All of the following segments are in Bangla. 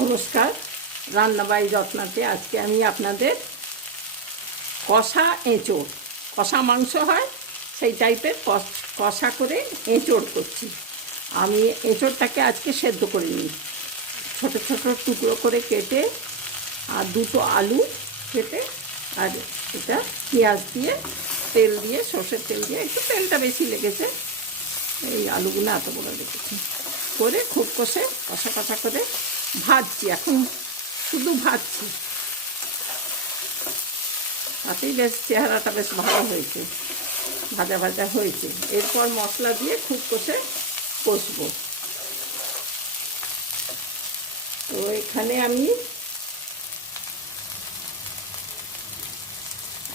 নমস্কার, রান্না বাই রত্নাতে আজকে আমি আপনাদের কষা এঁচোড়, কষা মাংস হয় সেই টাইপের কষা করে এঁচোড় করছি। আমি এঁচোড়টাকে আজকে সেদ্ধ করে নিই, ছোটো ছোটো টুকরো করে কেটে, আর দুটো আলু কেটে, আর এটা পেঁয়াজ দিয়ে, তেল দিয়ে, সর্ষের তেল দিয়ে, একটু তেলটা বেশি লেগেছে, এই আলুগুলো এত বড় রেখেছি, করে খুব কষা কষা করে ভাজছি। এখন শুধু ভাজছি, তাতেই বেশ চেহারাটা বেশ ভালো হয়েছে, ভাজা ভাজা হয়েছে। এরপর মশলা দিয়ে খুব কষবো। তো এখানে আমি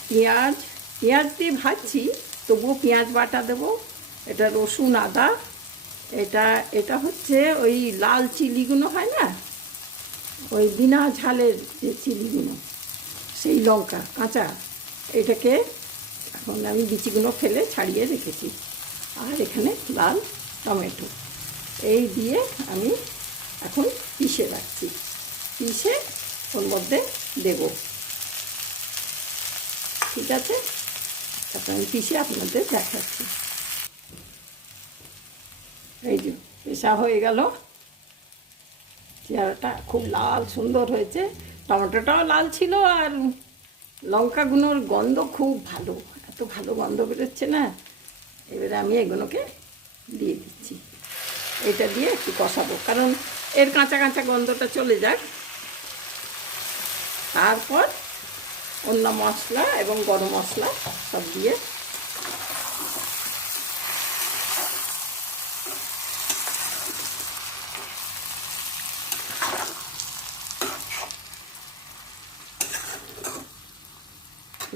পেঁয়াজ দিয়ে ভাজছি, তবুও পেঁয়াজ বাটা দেবো। এটা রসুন, আদা, এটা হচ্ছে ওই লাল চিলিগুলো হয় না, ওই বিনা ঝালের যে চিলিগুলো, সেই লঙ্কা কাঁচা, এটাকে এখন আমি বিচিগুলো ফেলে ছাড়িয়ে রেখেছি। আর এখানে লাল টমেটো, এই দিয়ে আমি এখন পিষে রাখছি, পিষে ওর মধ্যে দেব। ঠিক আছে, এখন আমি পিষে আপনাদের দেখাচ্ছি। এই যে পেশা হয়ে গেল, চেহারাটা খুব লাল সুন্দর হয়েছে, টমেটোটাও লাল ছিল, আর লঙ্কাগুলোর গন্ধ খুব ভালো, এত ভালো গন্ধ বেরোচ্ছে না। এবারে আমি এগুলোকে দিয়ে দিচ্ছি, এটা দিয়ে একটু কষাবো, কারণ এর কাঁচা কাঁচা গন্ধটা চলে যাক। তারপর অন্য মশলা এবং গরম মশলা সব দিয়ে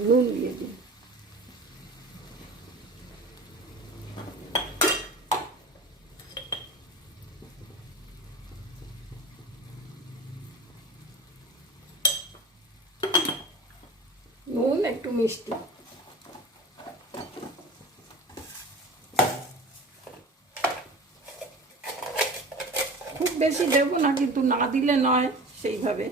নুন দিয়ে দিই। নুন, একটু মিষ্টি, খুব বেশি দেবো না, কিন্তু না দিলে নয় সেইভাবে।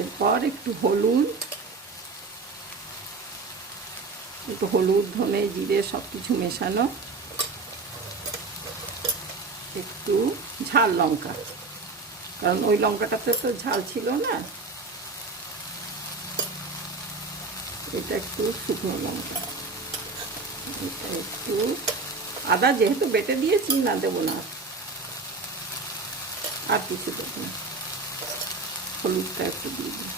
এরপর একটু হলুদ, ধনে, জিরে সব কিছু মেশানো, একটু ঝাল লঙ্কা, কারণ ওই লঙ্কাটাতে তো ঝাল ছিল না। এটা একটু শুকনো লঙ্কা, এটা একটু আদা, যেহেতু বেটে দিয়েছি না দেবো না, আর কিছু দেবো না। হলুদটা একটু দিয়ে দিই।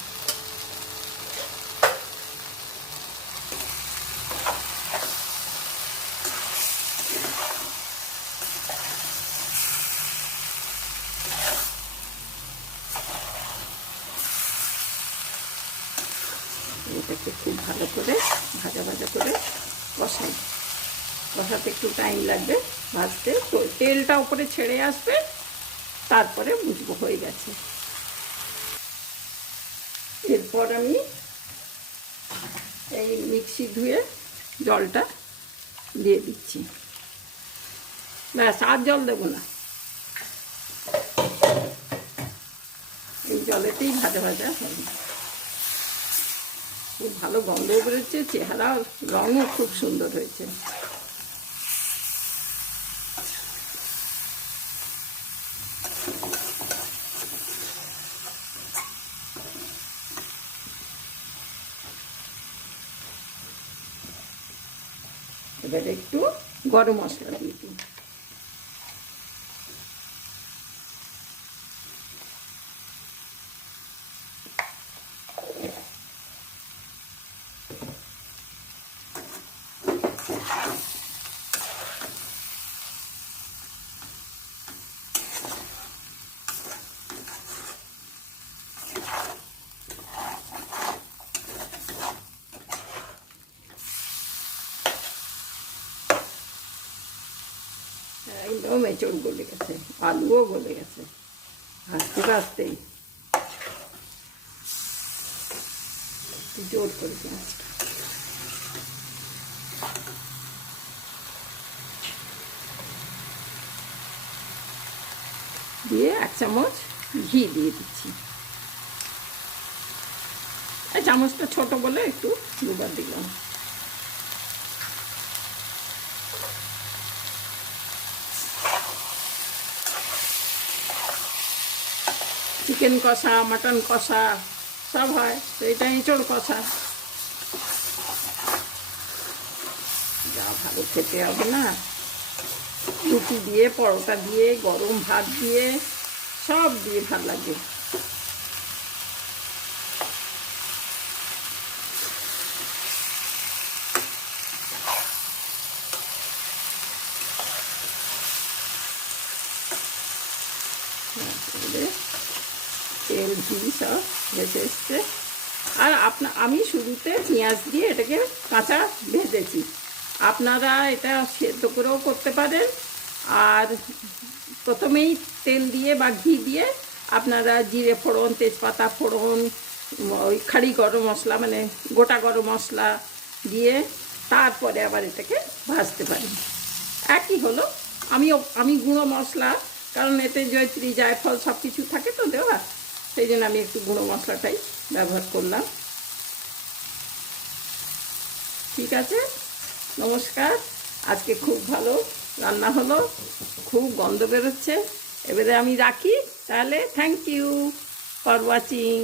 এটাকে খুব ভালো করে ভাজা করে কষাই। কষাতে একটু টাইম লাগবে ভাজতে, তো তেলটা উপরে ছেড়ে আসবে, তারপরে বুঝবো হয়ে গেছে। এরপর আমি এই মিক্সি ধুয়ে জলটা দিয়ে দিচ্ছি, ব্যাস, আর জল দেবো না, এই জলেতেই ভাজা হবে। খুব ভালো গন্ধও বেরোচ্ছে, চেহারা রঙও খুব সুন্দর হয়েছে। এবার একটু গরম মশলা দিয়ে দিই। এগুলোও মেচড় গলে গেছে, আলুও গলে গেছে ভাজতে ভাজতেই। জোর করে পেঁয়াজটা দিয়ে 1 চামচ ঘি দিয়ে দিচ্ছি। এই চামচটা ছোট বলে একটু দুবার দিলাম। চিকেন কষা, মাটন কষা সব হয়, তো এটা এঁচড় কষা। যা ভালো খেতে হবে না, রুটি দিয়ে, পরোটা দিয়ে, গরম ভাত দিয়ে, সব দিয়ে ভালো লাগে। তেল ঘি সব ভেসে এসছে। আর আমি শুরুতে পেঁয়াজ দিয়ে এটাকে কাঁচা ভেজেছি। আপনারা এটা সেদ্ধ করেও করতে পারেন, আর প্রথমেই তেল দিয়ে বা ঘি দিয়ে আপনারা জিরে ফোড়ন, তেজপাতা ফোড়ন, ওই খাড়ি গরম মশলা মানে গোটা গরম মশলা দিয়ে তারপরে আবার এটাকে ভাজতে পারেন। একই হলো। আমি গুঁড়ো মশলা, কারণ এতে জয়ত্রী, জায়ফল সব কিছু থাকে তো দেওয়া, সেই জন্য আমি একটু গুঁড়ো মশলাটাই ব্যবহার করলাম। ঠিক আছে, নমস্কার। আজকে খুব ভালো রান্না হলো, খুব গন্ধ বেরোচ্ছে। এবারে আমি রাখি তাহলে। Thank you for watching.